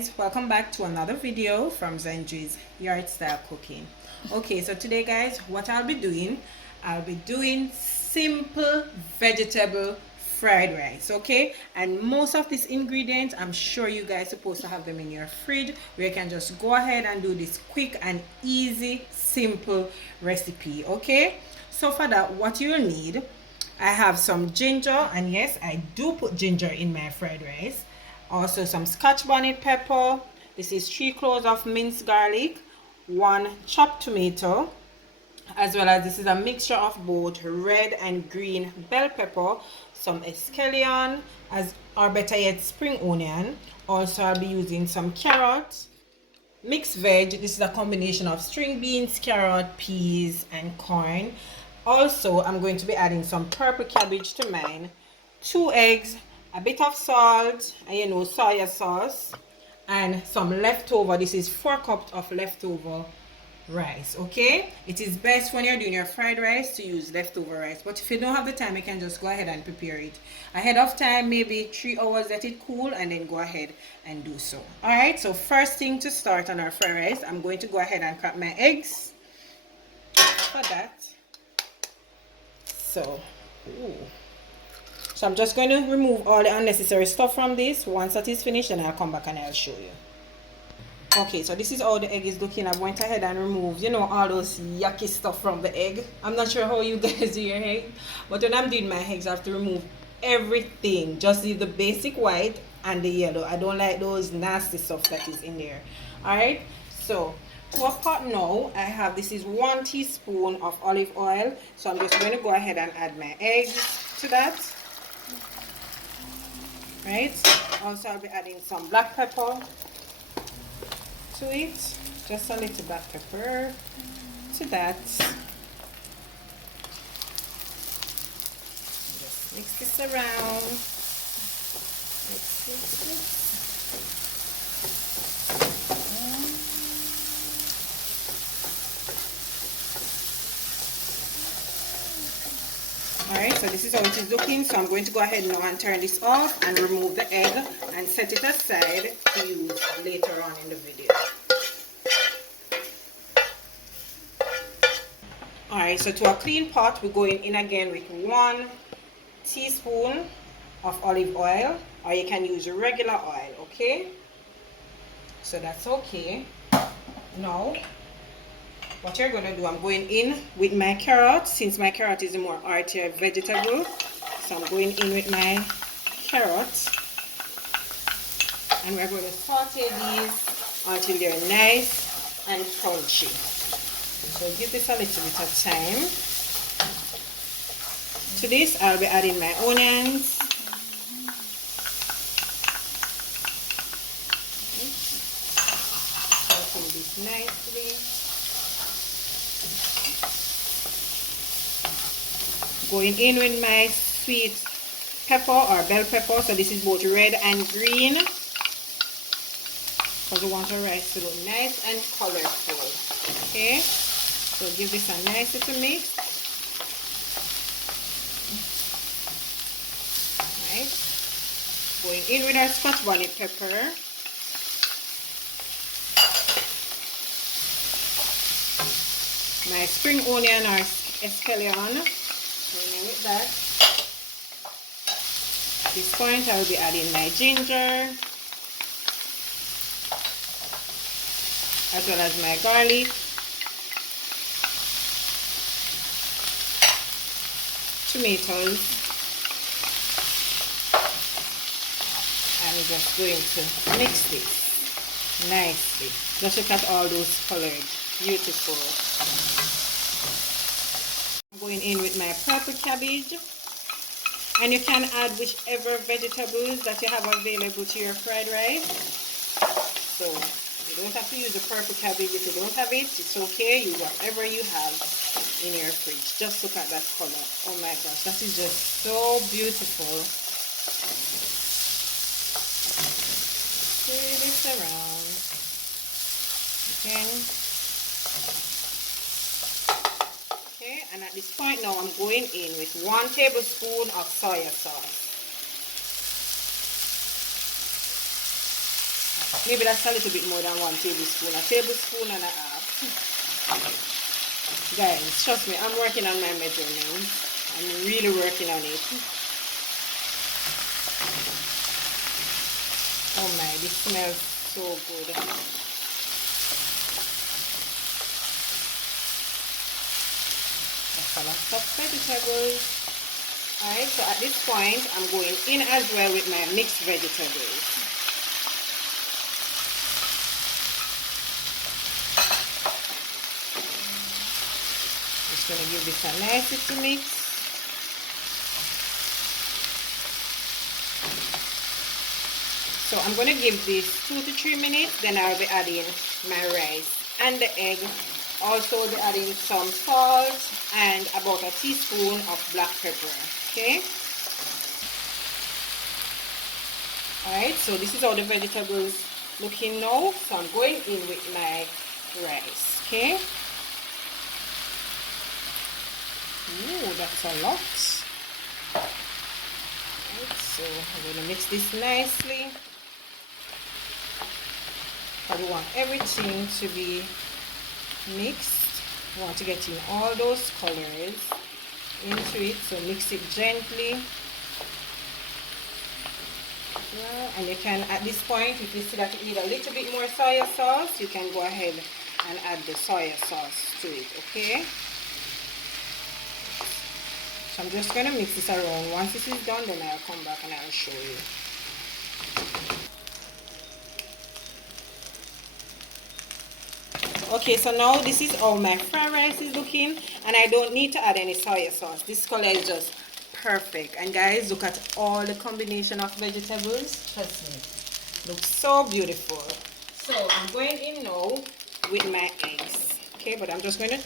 guys, welcome back to another video from Zenji's Yard Style Cooking. Okay, so today guys, what I'll be doing simple vegetable fried rice. Okay, and most of these ingredients I'm sure you guys are supposed to have them in your fridge where you can just go ahead and do this quick and easy simple recipe. Okay, so for that what you'll need, I have some ginger, and yes, I do put ginger in my fried rice. Also some scotch bonnet pepper. This is 3 cloves of minced garlic, 1 chopped tomato, as well as this is a mixture of both red and green bell pepper, some escallion, or better yet spring onion. Also I'll be using some carrot, mixed veg. This is a combination of string beans, carrot, peas and corn. Also I'm going to be adding some purple cabbage to mine, 2 eggs, a bit of salt, and soya sauce, and some leftover. This is 4 cups of leftover rice. Okay, it is best when you're doing your fried rice to use leftover rice, but if you don't have the time, you can just go ahead and prepare it ahead of time, maybe 3 hours, let it cool, and then go ahead and do so. All right, so first thing to start on our fried rice, I'm going to go ahead and crack my eggs for that. So I'm just going to remove all the unnecessary stuff from this. Once that is finished, then I'll come back and I'll show you. Okay, so this is how the egg is looking. I went ahead and removed, all those yucky stuff from the egg. I'm not sure how you guys do your egg, but when I'm doing my eggs, I have to remove everything. Just leave the basic white and the yellow. I don't like those nasty stuff that is in there. Alright, so to a pot now, I have, this is 1 teaspoon of olive oil. So I'm just going to go ahead and add my eggs to that. Right, also I'll be adding some black pepper to it, just a little black pepper to that. Just mix this around. Mix. Alright, so this is how it is looking. So I'm going to go ahead now and turn this off and remove the egg and set it aside to use later on in the video. Alright, so to a clean pot, we're going in again with 1 teaspoon of olive oil, or you can use regular oil. Okay, so that's okay. Now what you're going to do, I'm going in with my carrot, since my carrot is a more heartier vegetable. So I'm going in with my carrot, and we're going to saute these until they're nice and crunchy. So give this a little bit of time. To this I'll be adding my onions. Saute this nicely. Going in with my sweet pepper or bell pepper. So this is both red and green, because we want our rice to look nice and colorful. Okay, so give this a nice little mix. Right, going in with our scotch bonnet pepper. My spring onion or escallion. Going in with that. At this point I will be adding my ginger, as well as my garlic, tomatoes, and we're just going to mix this nicely. Just look at all those colors, beautiful. Going in with my purple cabbage, and you can add whichever vegetables that you have available to your fried rice. So you don't have to use the purple cabbage. If you don't have it, it's okay. Use whatever you have in your fridge. Just look at that color. Oh my gosh, that is just so beautiful. Stir this around again. Okay, and at this point now I'm going in with 1 tablespoon of soya sauce. Maybe that's a little bit more than 1 tablespoon, a tablespoon and a half. Guys, trust me, I'm working on my measurements. I'm really working on it. Oh my, this smells so good. That's a lot of vegetables. Alright, so at this point, I'm going in as well with my mixed vegetables. Just going to give this a nice little mix. So I'm going to give this 2 to 3 minutes, then I'll be adding my rice and the egg. Also be adding some salt and about a teaspoon of black pepper. Okay. Alright, so this is how the vegetables looking now. So I'm going in with my rice. Okay. Ooh, that's a lot. Right, so I'm going to mix this nicely. But we want everything to be mixed. We want to get in all those colors into it, so mix it gently. Yeah, and you can, at this point, if you see that you need a little bit more soya sauce, you can go ahead and add the soya sauce to it. Okay, so I'm just going to mix this around. Once this is done, then I'll come back and I'll show you. Okay, so now this is how my fried rice is looking, and I don't need to add any soya sauce. This color is just perfect. And guys, look at all the combination of vegetables. Trust me, looks so beautiful. So I'm going in now with my eggs. Okay, but I'm just going to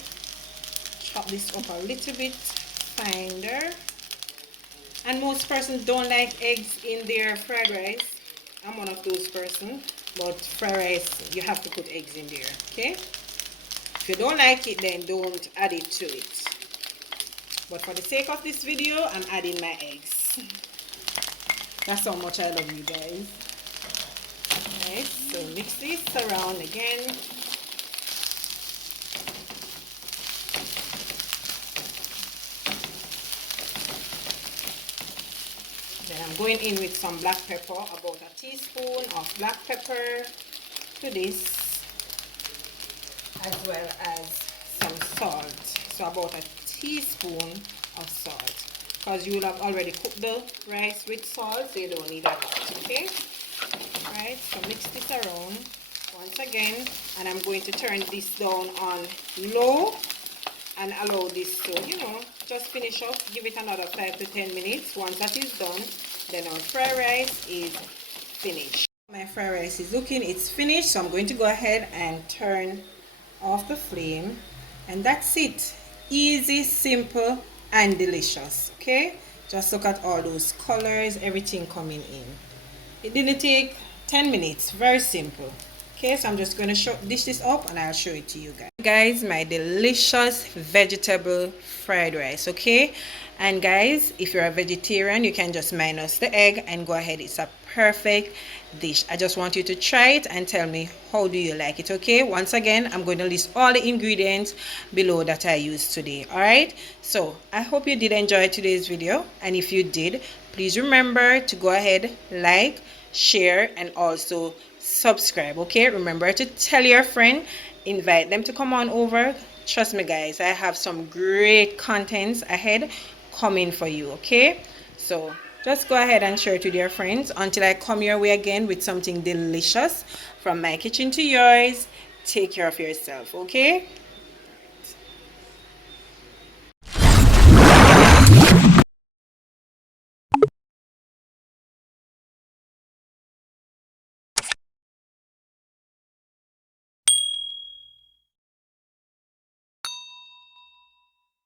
chop this up a little bit finer. And most persons don't like eggs in their fried rice. I'm one of those persons. But fried rice, you have to put eggs in there, okay? If you don't like it, then don't add it to it. But for the sake of this video, I'm adding my eggs. That's how much I love you guys. Alright, so mix this around again. Then I'm going in with some black pepper, about a teaspoon of black pepper to this, as well as some salt. So about a teaspoon of salt, because you will have already cooked the rice with salt, so you don't need a lot. Okay. Alright, so mix this around once again, and I'm going to turn this down on low and allow this to, just finish up. Give it another 5 to 10 minutes. Once that is done, then our fried rice is finished. My fried rice is looking, it's finished, so I'm going to go ahead and turn off the flame, and that's it. Easy, simple, and delicious. Okay, just look at all those colors, everything coming in. It didn't take 10 minutes. Very simple. Okay, so I'm just going to dish this up and I'll show it to you guys. My delicious vegetable fried rice. Okay, and guys, if you're a vegetarian, you can just minus the egg and go ahead. It's a perfect dish. I just want you to try it and tell me how do you like it. Okay, once again, I'm going to list all the ingredients below that I used today. All right, so I hope you did enjoy today's video, and if you did, please remember to go ahead, like, share, and also subscribe. Okay, remember to tell your friend, invite them to come on over. Trust me guys, I have some great contents ahead coming for you. Okay, so just go ahead and share it with your friends until I come your way again with something delicious from my kitchen to yours. Take care of yourself. Okay.